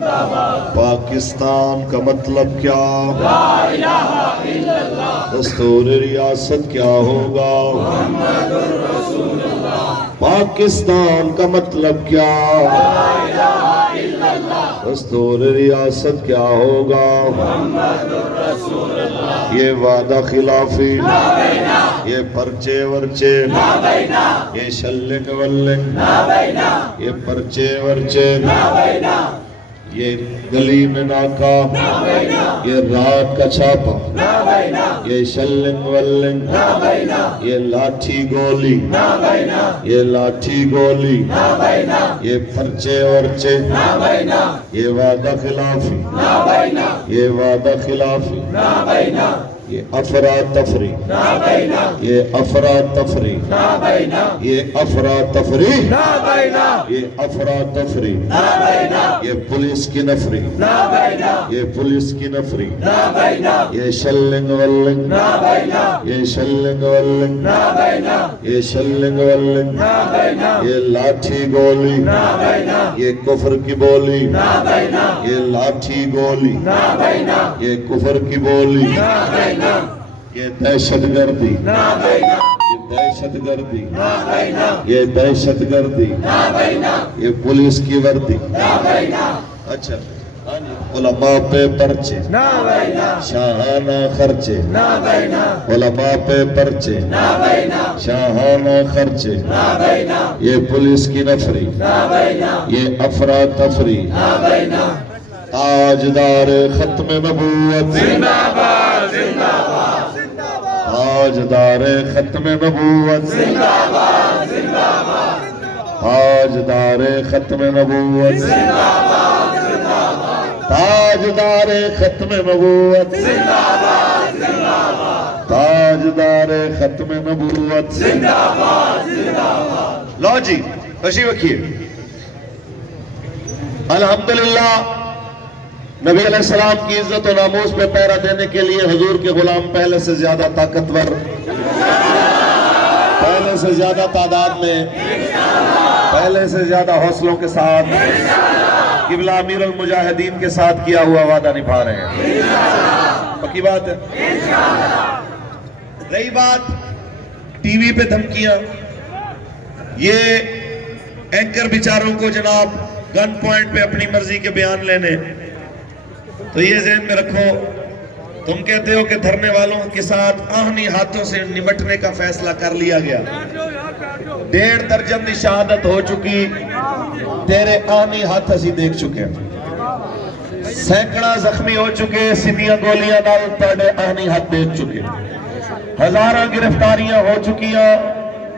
پاکستان کا مطلب کیا؟ لا الہ الا اللہ۔ دستور ریاست کیا ہوگا؟ محمد رسول اللہ۔ پاکستان کا مطلب کیا؟ لا الہ الا اللہ۔ دستور ریاست کیا ہوگا؟ محمد رسول اللہ۔ یہ وعدہ خلافی، یہ پرچے ورچے، یہ شلنگ ولنگ، یہ پرچے ورچے، یہ گلی میں ناکا، یہ رات کا چھاپا، یہ شلنگ ولنگ، یہ لاٹھی گولی، یہ لاٹھی گولی، یہ پرچے ورچے، یہ وعدہ خلافی، یہ وعدہ خلافی، یہ افراتفری، یہ افراتفری، یہ افراتفری، یہ افراتفری، یہ پولیس کی نفری، یہ پولیس کی نفری، یہ شلنگ ولنگ، یہ شلنگ ولنگ، یہ شلنگ ولنگ، یہ لاٹھی گولی، یہ کفر کی بولی، یہ لاٹھی گولی، یہ کفر کی بولی، یہ دہشت گردی، یہ دہشت گردی، یہ دہشت گردی، یہ پولیس کی وردی۔ اچھا، علماء پہ پرچے، شاہانہ خرچے، علماء پہ پرچے، شاہانہ خرچے، یہ پولیس کی نفری، یہ افراتفری۔ تاجدار ختم نبوت زندہ باد، زندہ باد، تاجدار ختم نبوت زندہ باد، زندہ باد، تاجدار ختم نبوت زندہ باد، زندہ باد، تاجدار ختم نبوت زندہ باد، زندہ باد، تاجدار ختم نبوت زندہ باد، زندہ باد۔ لو جی تشریف رکھیے۔ الحمدللہ نبی علیہ السلام کی عزت و ناموس پہ پہرا دینے کے لیے حضور کے غلام پہلے سے زیادہ طاقتور، پہلے سے زیادہ تعداد میں، پہلے سے زیادہ حوصلوں کے ساتھ قبلہ امیر المجاہدین کے ساتھ کیا ہوا وعدہ نبھا رہے ہیں۔ پکی بات ہے؟ رہی بات ٹی وی پہ دھمکیاں، یہ اینکر بیچاروں کو جناب گن پوائنٹ پہ اپنی مرضی کے بیان لینے، تو یہ ذہن میں رکھو، تم کہتے ہو کہ دھرنے والوں کے ساتھ آہنی ہاتھوں سے نمٹنے کا فیصلہ کر لیا گیا، 1.5 درجن دی شہادت ہو چکی، تیرے آہنی ہاتھ اسی دیکھ چکے، سینکڑا زخمی ہو چکے، سیدھیاں گولیاں نال تیرے آہنی ہاتھ دیکھ چکے، ہزاراں گرفتاریاں ہو چکیاں،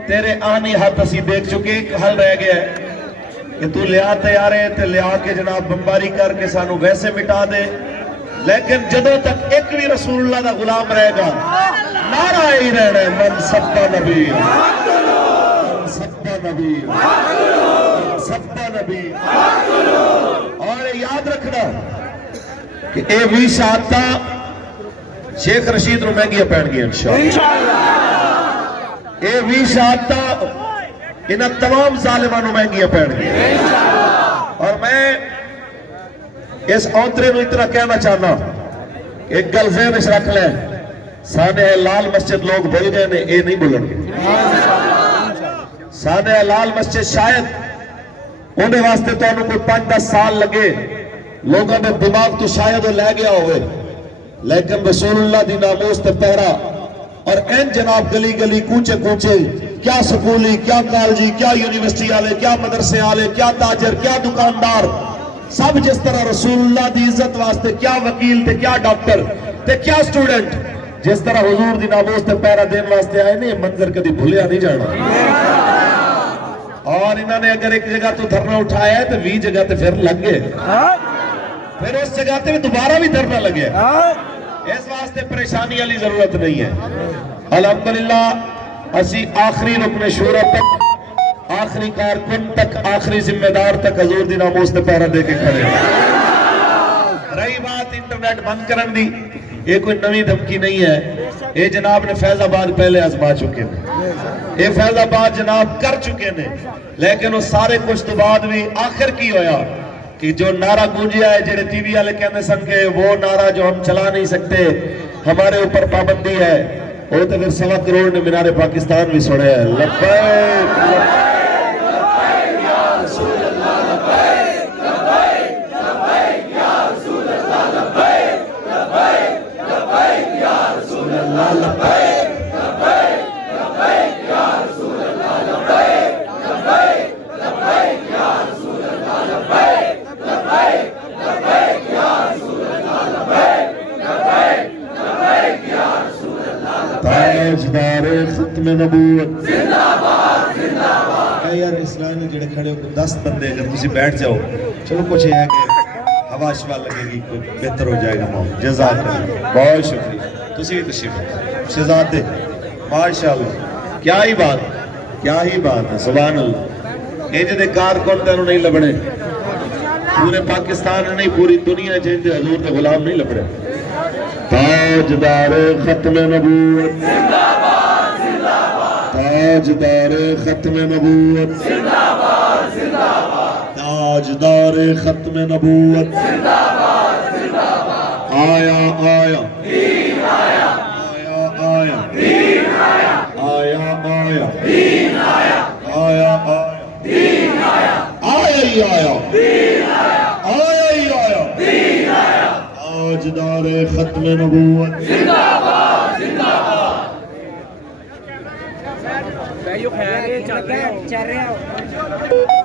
تیرے آہنی ہاتھ اسی دیکھ چکے۔ ایک حل رہ گیا ہے کہ تو لیا تیار ہے تے لیا کے جناب بمباری کر کے سانو ویسے مٹا دے، لیکن جدوں تک ایک بھی رسول اللہ دا غلام رہے گا نعرہ ہی رہنا ہے، من سبا نبی، سبا نبی، سبا نبی۔ اور یاد رکھنا کہ اے بھی شہادتہ شیخ رشید رو مہنگیاں پہن گیا انشاءاللہ، اے بھی شہادتہ انہاں تمام ظالمانوں مہنگیاں پہن گئے۔ اور میں اس عورترے میں اتنا کہنا چاہنا، ایک گل ذہن اس رکھ لیں، سانے لال مسجد لوگ بھول گئے نے، اے نہیں بھولن گے۔ سانے لال مسجد شاید انہیں واسطے تو انہوں کوئی 5-10 سال لگے، لوگوں نے دماغ تو شاید وہ لے گیا ہوئے، لیکن رسول اللہ دی ناموس تے پہرا، اور این جناب گلی گلی کوچے کوچے، کیا سکولی، کیا کالجی، کیا یونیورسٹی آلے، کیا مدرسے آلے، کیا تاجر، کیا دکاندار، سب جس طرح رسول اللہ دی عزت واسطے، کیا وکیل تے کیا ڈاکٹر تے کیا سٹوڈنٹ، جس طرح حضور دی ناموس تے پہرا دین واسطے آئے نہیں، منظر کدی بھولیا نہیں جانا۔ اور انہوں نے اگر ایک جگہ تو دھرنا اٹھایا ہے تو 20 جگہ تے پھر لگ گئے، پھر اس جگہ تے دوبارہ بھی دھرنا لگے، اس واسطے پریشانی والی ضرورت نہیں ہے۔ الحمدللہ اسی آخری رکن شورا تک، آخری کارکن تک، آخری ذمہ دار تک حضور دی ناموس تے پہرا دے کے کھڑے۔ رہی بات انٹرنیٹ بند کرن دی، یہ کوئی نوی دھمکی نہیں ہے، یہ جناب نے فیض آباد پہلے آزما چکے ہیں، یہ فیض آباد جناب کر چکے ہیں، لیکن وہ سارے کچھ تو بعد بھی آخر کی ہویا، کہ جو نعرہ گونجیا ہے جڑے ٹی وی والے کہنے سن کہ وہ نعرہ جو ہم چلا نہیں سکتے ہمارے اوپر پابندی ہے وہ تو پھر 1.25 کروڑ نے مینار پاکستان بھی سنے ہیں لبیک تاجدار ختم نبوت زندہ باد زندہ باد. یار اسلام جڑے کھڑے ہو 10 بندے اگر تسی بیٹھ جاؤ چلو کچھ ہے کہ ہوا شوا لگے گی کوئی بہتر ہو جائے گا ماحول. جزاک اللہ بہت شکریہ. تسی بھی تشریف شہزادے ماشاءاللہ کیا ہی بات ہے سبحان اللہ. یہ جدے کارکن تینوں نہیں لبنے پورے پاکستان نہیں پوری دنیا چاہتے حضور کے غلام نہیں لبنے. تاجدار ختم نبوت زندہ باد زندہ باد. تاجدار ختم نبوت زندہ باد زندہ باد. تاجدار ختم نبوت زندہ باد زندہ باد. آیا آیا دین آیا آیا آیا دین آیا آیا آیا دین آیا آیا آیا دین آیا آیا ہی آیا دین آیا آیا ہی آیا دین آیا. تاجدار ختم نبوت زندہ باد زندہ باد. چل رہے ہو